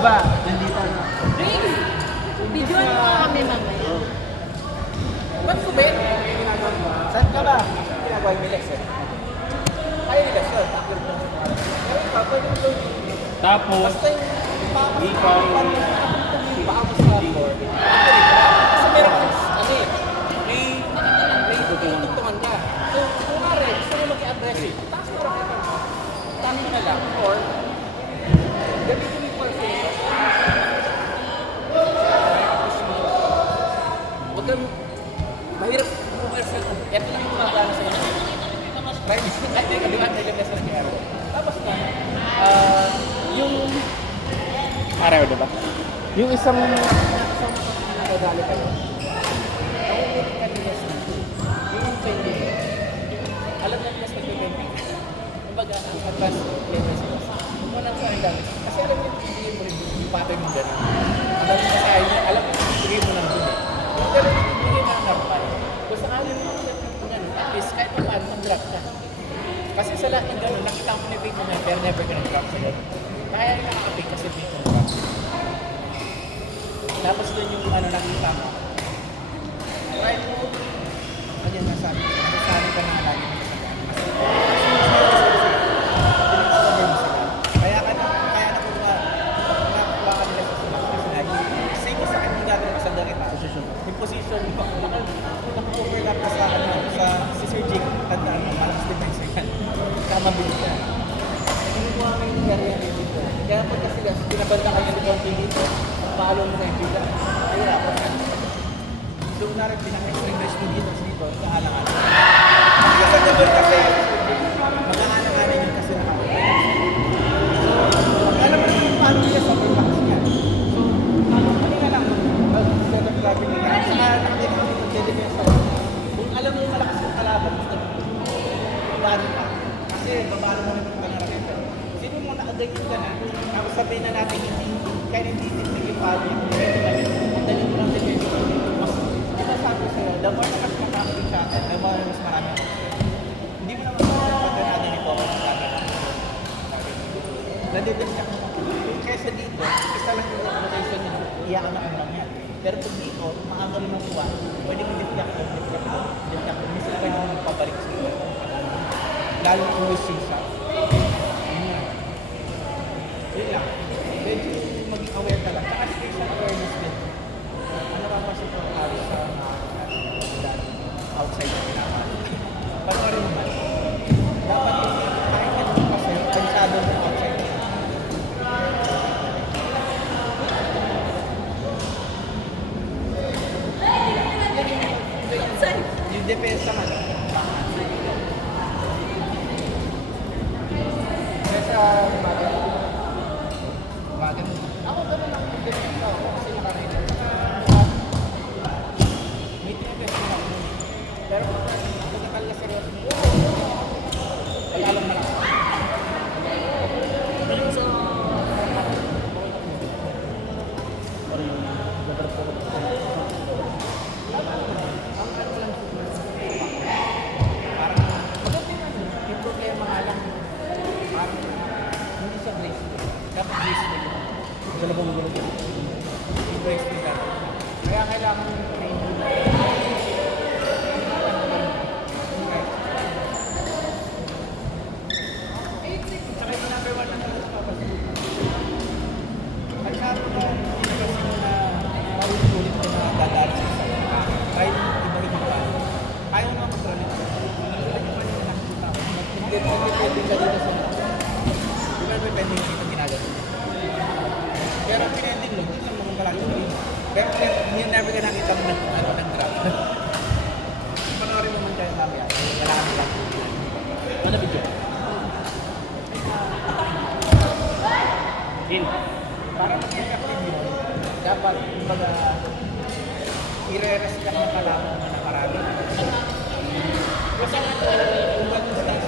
ba, nandito na. Video mo kami mamaya. Ba't subin? Saan ka ba? Ginagawa yung Milex eh. Kaya nila siya, takot lang sa mga. Pero ikaw, pwede mo gawin. Tapos, Basta yung ikaw, baka mo sa floor. Kasi meron kang, ano eh, may tutungtungan ka. So, kung nga rin, gusto mo mag-i-aggressive, taas mo rin ka. Tanong na lang, or gamitin mo yung perfect. Huwag kang, mahirap mo perfect. Ito lang yung magana sa inyo. Right? Ay, kaliwan, may ganda sa nangyari. Tapos na, yung araw, diba? yung isang nakadali kayo, naulit ka nila sa yung pending. Alam na nila sa pending. Kumbaga, ang advance level sila. Kung walang sa ang gamit. Kasi alam niyo, hindi mo rin yung pattern mo gano'n. Alam mo sa inyo, alam mo yung ibigay mo ng dun eh. Pero hindi na normal. Kung sakali mo at least kahit pa paano mag-drop ka. Kasi sa lahat ng gano'n, nakita mo na yung mo na pero never ka nag-drop sa gano'n. Kaya yung nakakapig kasi yung drop. Tapos doon yung nakita mo. Right mo, ganyan nasabi ko. Nasabi ka na lagi mo sa gano'n. Kaya nakuha ka nila sa sulat. Same sa akin yung gagawin ko sa ganito. Yung position mo, naka-overlap ka sa si Sir Jake. Tandaan mo, malakas defense yan. Kamabilis yan. Kinukuha mo yung ganyan dito. Kaya pagka sila, pinabanda ka yung counting dito, follow mo na yung bida. Ayun ako. Doon na rin pinaka-extreme mo dito dito, kaalang-alang. Kasi sa double kasi, mag-aanang-aanan yung kasi nakakuha. Alam mo naman paano nila sa pagbakas niya. So, mali nga lang, instead of grabbing nila, saka nakakita ko yung mag-defense ako. Kung alam mo malakas yung kalaban, daan pa. Kasi babalo mo naman yung pangarapin. Sino mo nakaganyan ka na, tapos sabihin na natin kaya hindi yung value, ang dali mo lang defense. Di ba sabi sa'yo, the more na mas makakapit sa atin, the more na mas marami ang hindi mo naman pagka natin ito ako sa atin. Nadidesyak mo. Kesa dito, isa lang yung rotation nyo, iyakan na lang yan. Pero pag dito, maaga rin ang tuwa, pwede mo deflect mo. Minsan pwede mo pabalik sa iyo. Lalo kung may sisa. Yun lang. Medyo maging aware ka lang. Saka spatial awareness din. Ano ba pa sa pagkakaroon sa outside na pinaka? Paano rin naman? Dapat yung kahit ano kasi, pensado mo outside. Yung depensa man. Ako ganun lang yung depensa ako kasi nakakita. May tinitest na ako. Pero kung nakalala seryoso mo, wala lang malakas. Kaya kailangan yung training. Saka yung number 1 ang papasulit. At saka na pinagkas mo na paulit-ulit ko na dadaan sa isa. Kahit iba-iba pa. Ayaw mo mag-rally. Tulad yung pwede na nakikita ko. Mag-depending ka dito sa mga. Di ba may pending dito ginagawa? Pero ang pinending mo, dito lang palagi sa rin. Pero never ka nakita mo nag-drop. Panoorin mo man kayo mamaya. Kailangan mo lang. Ano video? in. Para mag-effective yun, dapat, kumbaga, i-re-respect na kalaman mo na marami. Kasi kung mag-instance,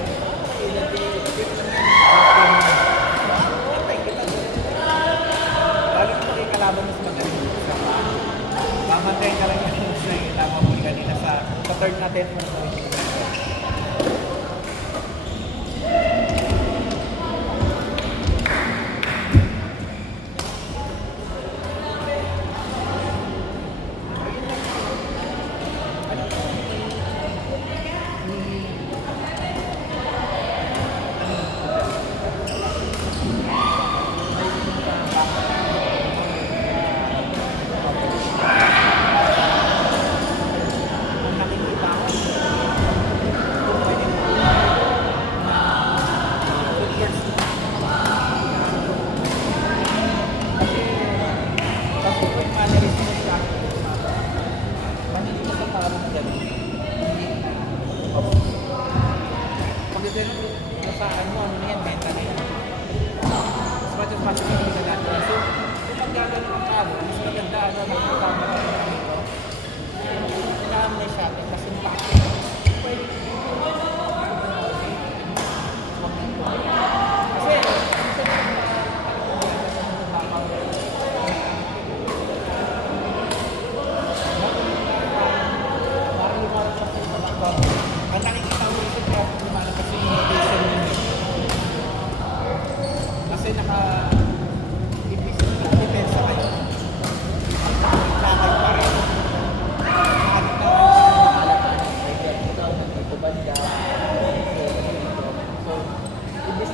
lalo kung may kalaban mas magaling sa mamantayin ka lang yung moves na yung tama mo kanina sa third na 10th mo na may camera dito. Kailangan may shuttle kasi bakit? Pwede ang nakikita mo ito kaya lumalabas yung rotation niya. Kasi naka-ibig depensa kayo. Ang lakad pa rin. Kahit na nagtubad ka. So, ibig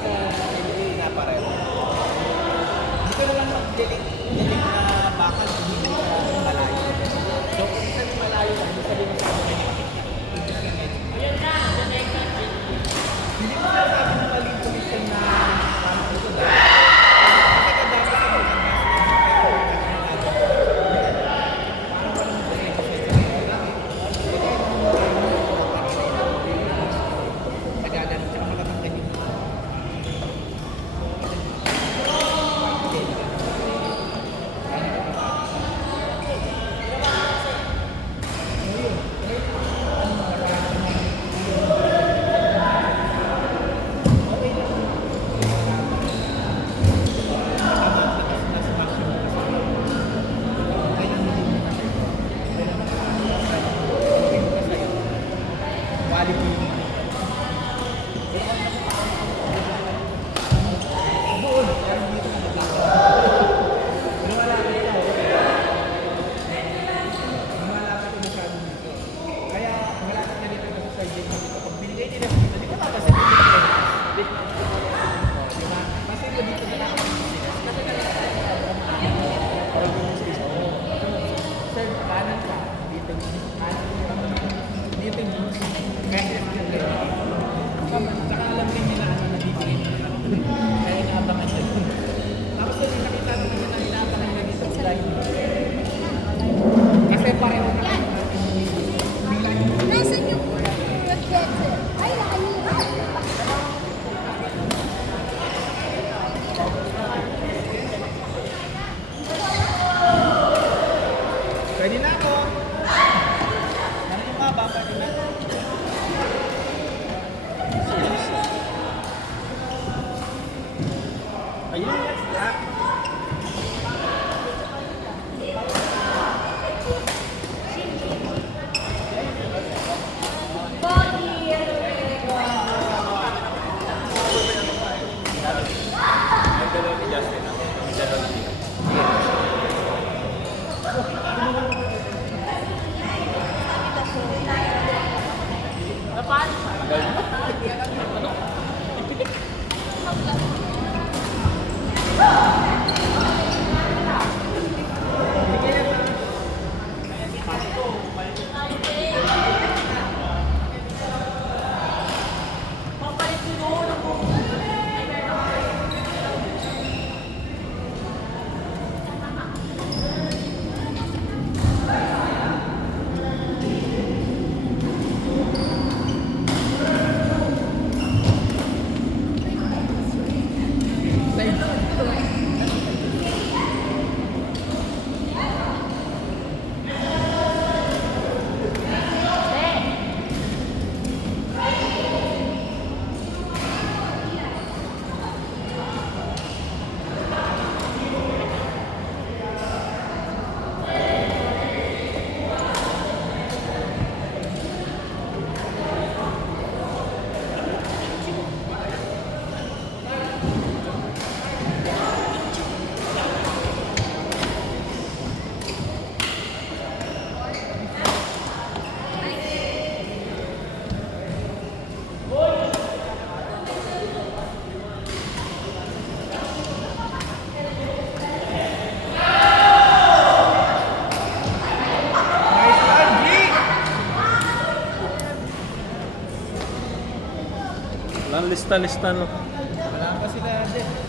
na pa rin. Hindi ka naman mag-delete na bakal hindi ka malayo. So, kung isang malayo lang, hindi sabihin mo sa akin. Hindi ko sabi na mali position na paano ito dahil. Kasi kadami sa mga parang walang nagagalit siya makatanggal yun. Kasi pareho na kayo. Nasaan yung projector? Ay, nakalimutan. Pwede na ako. Ano yung maba? Pwede na. Ayun, let's rock. Walang lista-lista no. Wala pa sila din.